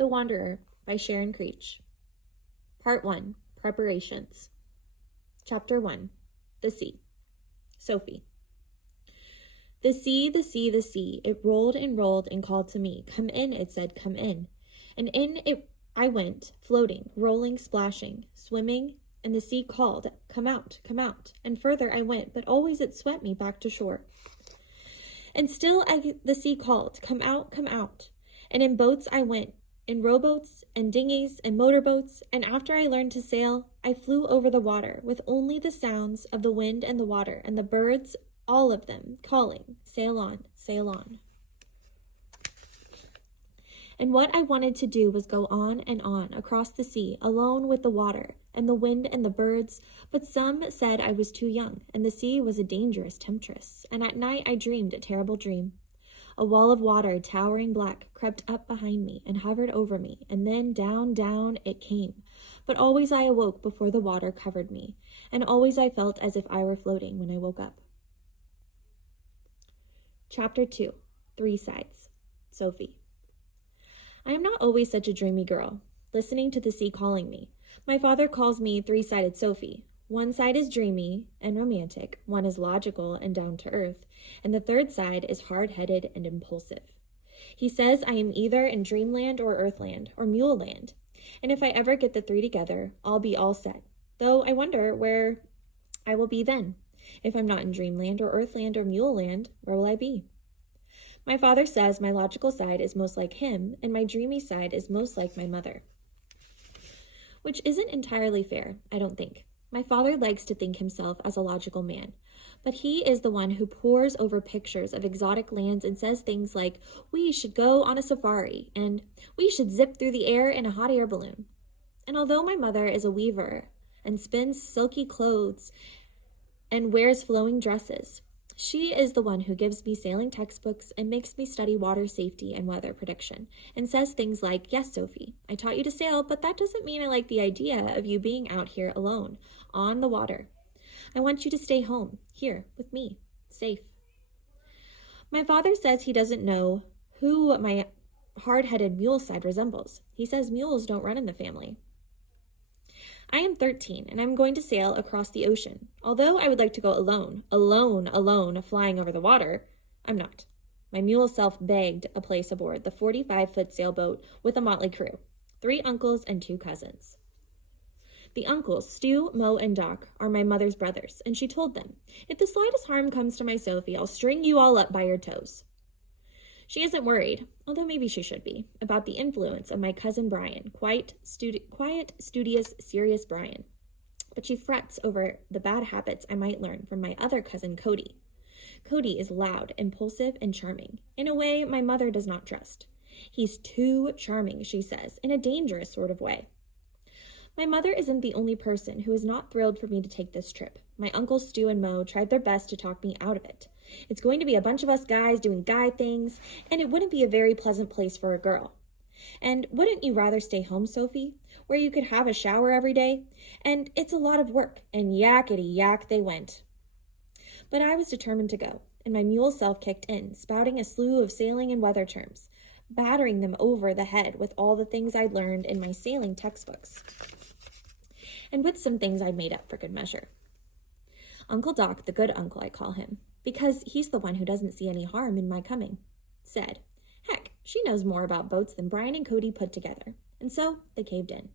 The Wanderer by Sharon Creech. Part 1. Preparations. Chapter 1. The Sea. Sophie. The sea, the sea, the sea, it rolled and called to me. Come in, it said, come in. And in it I went, floating, rolling, splashing, swimming, and the sea called, come out, and further I went, but always it swept me back to shore. And still the sea called, come out, and in boats I went, in rowboats and dinghies and motorboats, and after I learned to sail, I flew over the water with only the sounds of the wind and the water and the birds, all of them, calling, sail on, sail on. And what I wanted to do was go on and on across the sea, alone with the water and the wind and the birds, but some said I was too young, and the sea was a dangerous temptress, and at night I dreamed a terrible dream. A wall of water, towering black, crept up behind me and hovered over me, and then down, down it came. But always I awoke before the water covered me, and always I felt as if I were floating when I woke up. Chapter 2. 3 Sides. Sophie. I am not always such a dreamy girl, listening to the sea calling me. My father calls me 3-sided Sophie. One side is dreamy and romantic, one is logical and down to earth, and the third side is hard-headed and impulsive. He says I am either in dreamland or earthland or mule land, and if I ever get the three together, I'll be all set, though I wonder where I will be then. If I'm not in dreamland or earthland or mule land, where will I be? My father says my logical side is most like him, and my dreamy side is most like my mother. Which isn't entirely fair, I don't think. My father likes to think himself as a logical man, but he is the one who pores over pictures of exotic lands and says things like, we should go on a safari, and we should zip through the air in a hot air balloon. And although my mother is a weaver and spins silky clothes and wears flowing dresses, she is the one who gives me sailing textbooks and makes me study water safety and weather prediction, and says things like, yes, Sophie, I taught you to sail, but that doesn't mean I like the idea of you being out here alone, on the water. I want you to stay home, here, with me, safe. My father says he doesn't know who my hard-headed mule side resembles. He says mules don't run in the family. I am 13, and I'm going to sail across the ocean. Although I would like to go alone, flying over the water, I'm not. My mule self begged a place aboard the 45-foot sailboat with a motley crew, 3 uncles and 2 cousins. The uncles, Stu, Mo, and Doc, are my mother's brothers, and she told them, if the slightest harm comes to my Sophie, I'll string you all up by your toes. She isn't worried, although maybe she should be, about the influence of my cousin Brian, quiet, studious, serious Brian. But she frets over the bad habits I might learn from my other cousin Cody. Cody is loud, impulsive, and charming, in a way my mother does not trust. He's too charming, she says, in a dangerous sort of way. My mother isn't the only person who is not thrilled for me to take this trip. My uncles Stu and Mo tried their best to talk me out of it. It's going to be a bunch of us guys doing guy things, and it wouldn't be a very pleasant place for a girl. And wouldn't you rather stay home, Sophie, where you could have a shower every day? And it's a lot of work, and yakety yak they went. But I was determined to go, and my mule self kicked in, spouting a slew of sailing and weather terms, battering them over the head with all the things I'd learned in my sailing textbooks, and with some things I'd made up for good measure. Uncle Doc, the good uncle I call him, because he's the one who doesn't see any harm in my coming, said, heck, she knows more about boats than Brian and Cody put together, and so they caved in.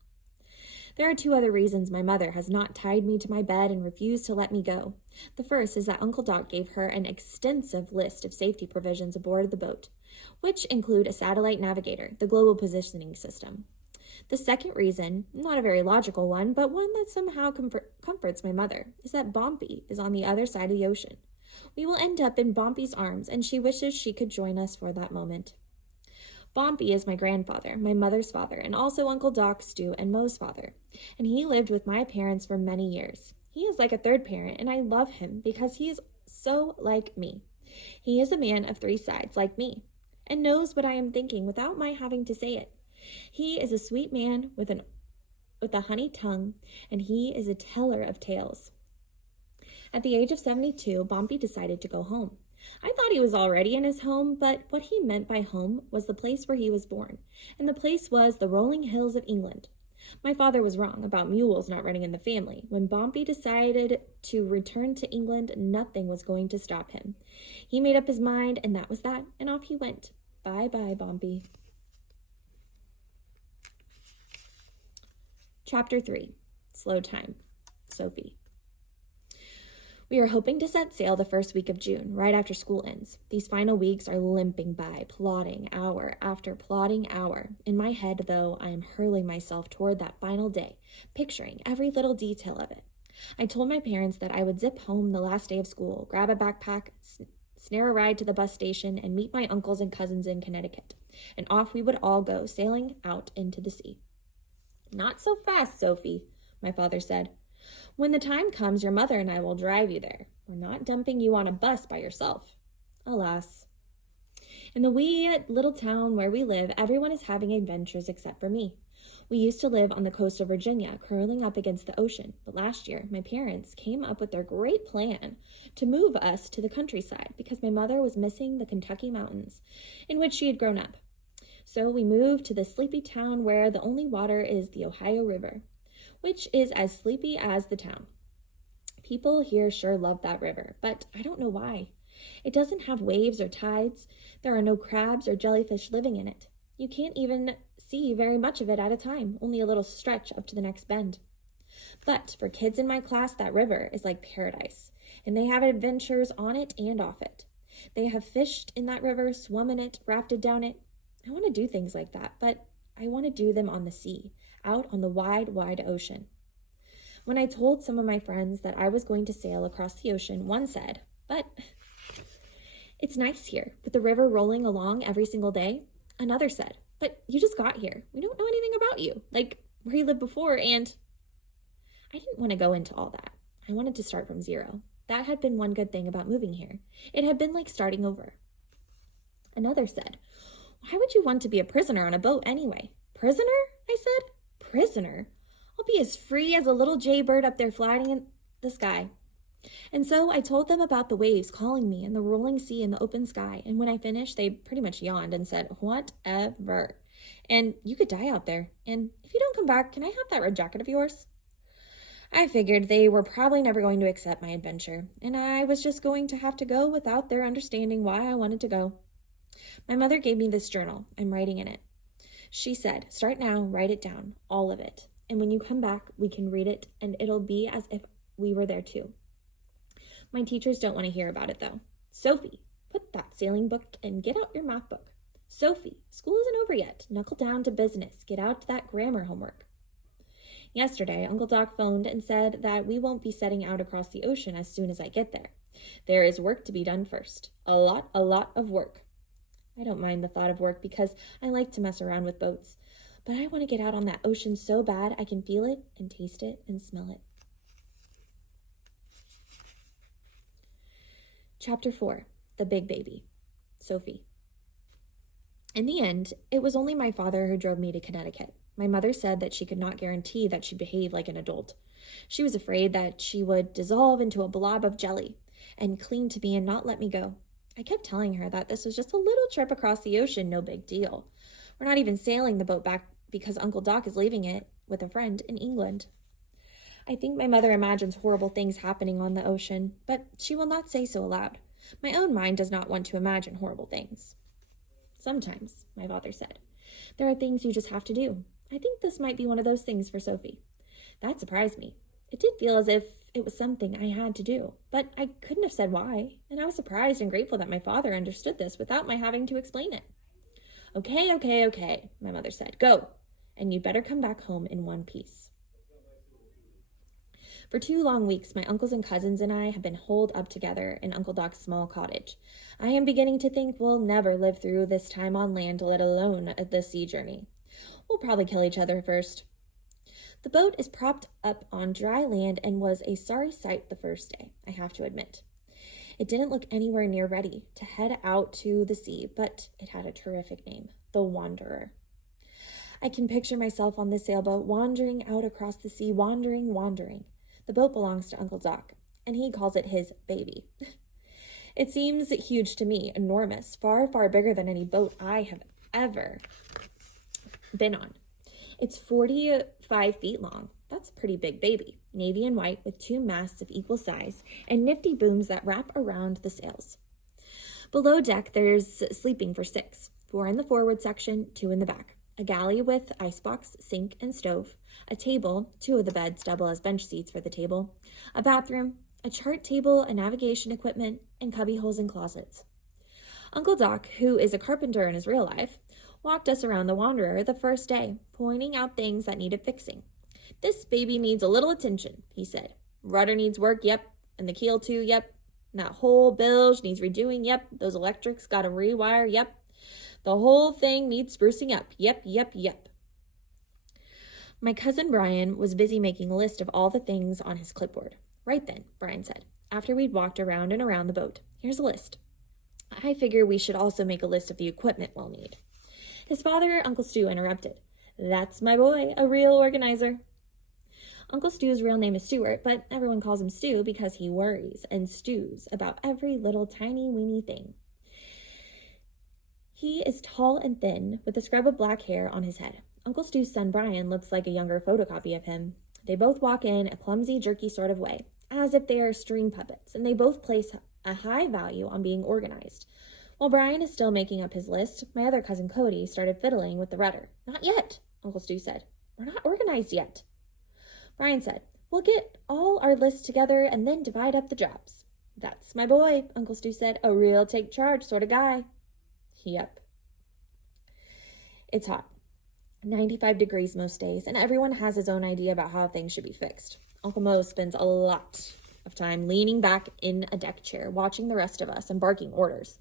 There are 2 other reasons my mother has not tied me to my bed and refused to let me go. The first is that Uncle Doc gave her an extensive list of safety provisions aboard the boat, which include a satellite navigator, the global positioning system. The second reason, not a very logical one, but one that somehow comforts my mother, is that Bompy is on the other side of the ocean. We will end up in Bompy's arms, and she wishes she could join us for that moment. Bompy is my grandfather, my mother's father, and also Uncle Doc, Stu, and Mo's father, and he lived with my parents for many years. He is like a third parent, and I love him because he is so like me. He is a man of 3 sides, like me, and knows what I am thinking without my having to say it. He is a sweet man with a honey tongue, and he is a teller of tales. At the age of 72, Bompy decided to go home. I thought he was already in his home, but what he meant by home was the place where he was born, and the place was the rolling hills of England. My father was wrong about mules not running in the family. When Bombay decided to return to England, nothing was going to stop him. He made up his mind, and that was that, and off he went. Bye-bye, Bombay. Chapter 3. Slow Time. Sophie. We are hoping to set sail the first week of June, right after school ends. These final weeks are limping by, plodding hour after plodding hour. In my head, though, I am hurling myself toward that final day, picturing every little detail of it. I told my parents that I would zip home the last day of school, grab a backpack, snare a ride to the bus station, and meet my uncles and cousins in Connecticut. And off we would all go, sailing out into the sea. Not so fast, Sophie, my father said. When the time comes, your mother and I will drive you there. We're not dumping you on a bus by yourself. Alas. In the wee little town where we live, everyone is having adventures except for me. We used to live on the coast of Virginia, curling up against the ocean, but last year my parents came up with their great plan to move us to the countryside because my mother was missing the Kentucky mountains in which she had grown up. So we moved to the sleepy town where the only water is the Ohio River, which is as sleepy as the town. People here sure love that river, but I don't know why. It doesn't have waves or tides. There are no crabs or jellyfish living in it. You can't even see very much of it at a time, only a little stretch up to the next bend. But for kids in my class, that river is like paradise, and they have adventures on it and off it. They have fished in that river, swum in it, rafted down it. I want to do things like that, but I want to do them on the sea, out on the wide, wide ocean. When I told some of my friends that I was going to sail across the ocean, one said, "But it's nice here, with the river rolling along every single day." Another said, "But you just got here. We don't know anything about you, like where you lived before," and I didn't want to go into all that. I wanted to start from zero. That had been one good thing about moving here. It had been like starting over. Another said, "Why would you want to be a prisoner on a boat anyway?" "Prisoner?" I said. "Prisoner? I'll be as free as a little jaybird up there flying in the sky." And so I told them about the waves calling me and the rolling sea and the open sky. And when I finished, they pretty much yawned and said, "Whatever. And you could die out there. And if you don't come back, can I have that red jacket of yours?" I figured they were probably never going to accept my adventure, and I was just going to have to go without their understanding why I wanted to go. My mother gave me this journal. I'm writing in it. She said, "Start now, write it down, all of it. And when you come back, we can read it, and it'll be as if we were there too." My teachers don't want to hear about it, though. "Sophie, put that sailing book and get out your math book. Sophie, school isn't over yet. Knuckle down to business. Get out that grammar homework." Yesterday, Uncle Doc phoned and said that we won't be setting out across the ocean as soon as I get there. There is work to be done first. A lot of work. I don't mind the thought of work because I like to mess around with boats. But I want to get out on that ocean so bad I can feel it and taste it and smell it. Chapter 4. The Big Baby. Sophie. In the end, it was only my father who drove me to Connecticut. My mother said that she could not guarantee that she'd behave like an adult. She was afraid that she would dissolve into a blob of jelly and cling to me and not let me go. I kept telling her that this was just a little trip across the ocean, no big deal. We're not even sailing the boat back because Uncle Doc is leaving it with a friend in England. I think my mother imagines horrible things happening on the ocean, but she will not say so aloud. My own mind does not want to imagine horrible things. "Sometimes," my father said, "there are things you just have to do. I think this might be one of those things for Sophie." That surprised me. It did feel as if it was something I had to do, but I couldn't have said why, and I was surprised and grateful that my father understood this without my having to explain it. Okay, my mother said. "Go, and you'd better come back home in one piece." For 2 long weeks, my uncles and cousins and I have been holed up together in Uncle Doc's small cottage. I am beginning to think we'll never live through this time on land, let alone the sea journey. We'll probably kill each other first. The boat is propped up on dry land and was a sorry sight the first day, I have to admit. It didn't look anywhere near ready to head out to the sea, but it had a terrific name, the Wanderer. I can picture myself on the sailboat, wandering out across the sea, wandering. The boat belongs to Uncle Doc, and he calls it his baby. It seems huge to me, enormous, far, far bigger than any boat I have ever been on. It's 45 feet long. That's a pretty big baby, navy and white with 2 masts of equal size and nifty booms that wrap around the sails. Below deck, there's sleeping for 6, 4 in the forward section, 2 in the back, a galley with icebox, sink, and stove, a table, 2 of the beds double as bench seats for the table, a bathroom, a chart table, a navigation equipment, and cubby holes and closets. Uncle Doc, who is a carpenter in his real life, walked us around the Wanderer the first day, pointing out things that needed fixing. "This baby needs a little attention," he said. "Rudder needs work, yep. And the keel too, yep. And that whole bilge needs redoing, yep. Those electrics gotta rewire, yep. The whole thing needs sprucing up, yep, yep, yep." My cousin Brian was busy making a list of all the things on his clipboard. "Right then," Brian said, after we'd walked around and around the boat. "Here's a list. I figure we should also make a list of the equipment we'll need." His father, Uncle Stu, interrupted. "That's my boy, a real organizer." Uncle Stu's real name is Stuart, but everyone calls him Stu because he worries and stews about every little tiny weeny thing. He is tall and thin, with a scrub of black hair on his head. Uncle Stu's son Brian looks like a younger photocopy of him. They both walk in a clumsy, jerky sort of way, as if they are string puppets, and they both place a high value on being organized. While Brian is still making up his list, my other cousin Cody started fiddling with the rudder. "Not yet," Uncle Stu said. "We're not organized yet." Brian said, "We'll get all our lists together and then divide up the jobs." "That's my boy," Uncle Stu said. "A real take charge sort of guy." Yep. It's hot. 95 degrees most days, and everyone has his own idea about how things should be fixed. Uncle Mo spends a lot of time leaning back in a deck chair, watching the rest of us and barking orders.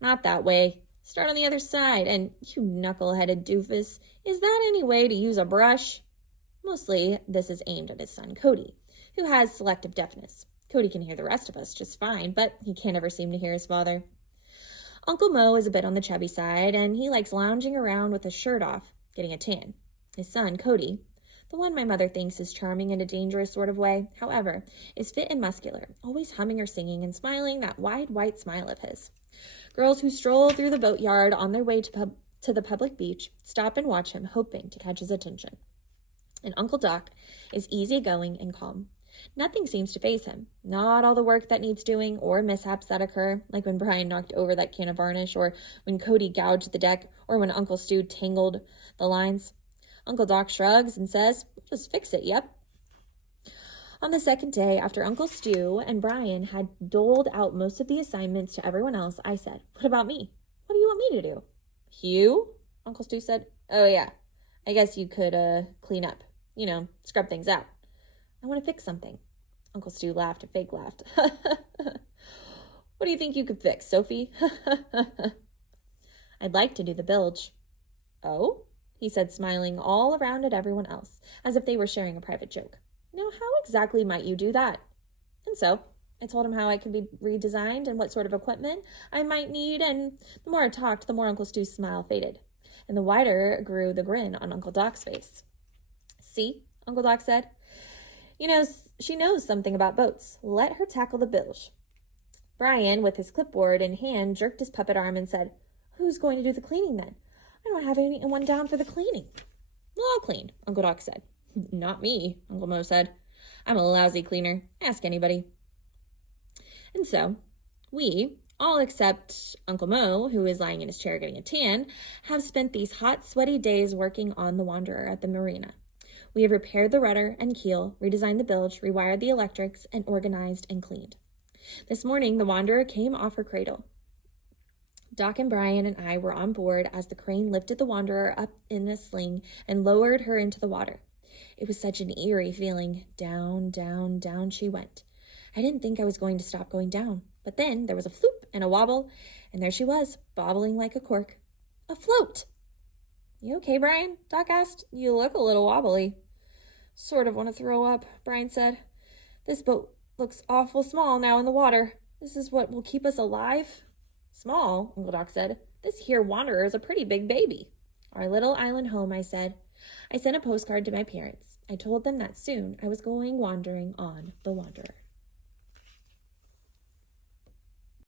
"Not that way. Start on the other side. And you knuckle-headed doofus, is that any way to use a brush?" Mostly, this is aimed at his son, Cody, who has selective deafness. Cody can hear the rest of us just fine, but he can't ever seem to hear his father. Uncle Mo is a bit on the chubby side, and he likes lounging around with his shirt off, getting a tan. His son, Cody, the one my mother thinks is charming in a dangerous sort of way, however, is fit and muscular, always humming or singing and smiling that wide, white smile of his. Girls who stroll through the boatyard on their way to the public beach stop and watch him, hoping to catch his attention. And Uncle Doc is easygoing and calm. Nothing seems to faze him. Not all the work that needs doing or mishaps that occur, like when Brian knocked over that can of varnish, or when Cody gouged the deck, or when Uncle Stu tangled the lines. Uncle Doc shrugs and says, "Just fix it, yep." On the second day, after Uncle Stu and Brian had doled out most of the assignments to everyone else, I said, "What about me? What do you want me to do?" "You?" Uncle Stu said. "Oh, yeah. I guess you could, clean up. Scrub things out." "I want to fix something." Uncle Stu laughed, a fake laugh. "What do you think you could fix, Sophie?" "I'd like to do the bilge." "Oh?" he said, smiling all around at everyone else, as if they were sharing a private joke. "Now, how exactly might you do that?" And so I told him how it could be redesigned and what sort of equipment I might need, and the more I talked, the more Uncle Stu's smile faded, and the wider grew the grin on Uncle Doc's face. "See," Uncle Doc said. She knows something about boats. Let her tackle the bilge." Brian, with his clipboard in hand, jerked his puppet arm and said, "Who's going to do the cleaning then? I don't have anyone down for the cleaning." "Well, I'll clean," Uncle Doc said. "Not me," Uncle Mo said. "I'm a lousy cleaner. Ask anybody." And so, we, all except Uncle Mo, who is lying in his chair getting a tan, have spent these hot, sweaty days working on the Wanderer at the marina. We have repaired the rudder and keel, redesigned the bilge, rewired the electrics, and organized and cleaned. This morning, the Wanderer came off her cradle. Doc and Brian and I were on board as the crane lifted the Wanderer up in a sling and lowered her into the water. It was such an eerie feeling. Down, down, down she went. I didn't think I was going to stop going down, but then there was a floop and a wobble, and there she was, bobbling like a cork. Afloat! "You okay, Brian?" Doc asked. "You look a little wobbly." "Sort of want to throw up," Brian said. "This boat looks awful small now in the water. This is what will keep us alive?" "Small?" Uncle Doc said. "This here Wanderer is a pretty big baby." "Our little island home," I said. I sent a postcard to my parents. I told them that soon I was going wandering on the Wanderer.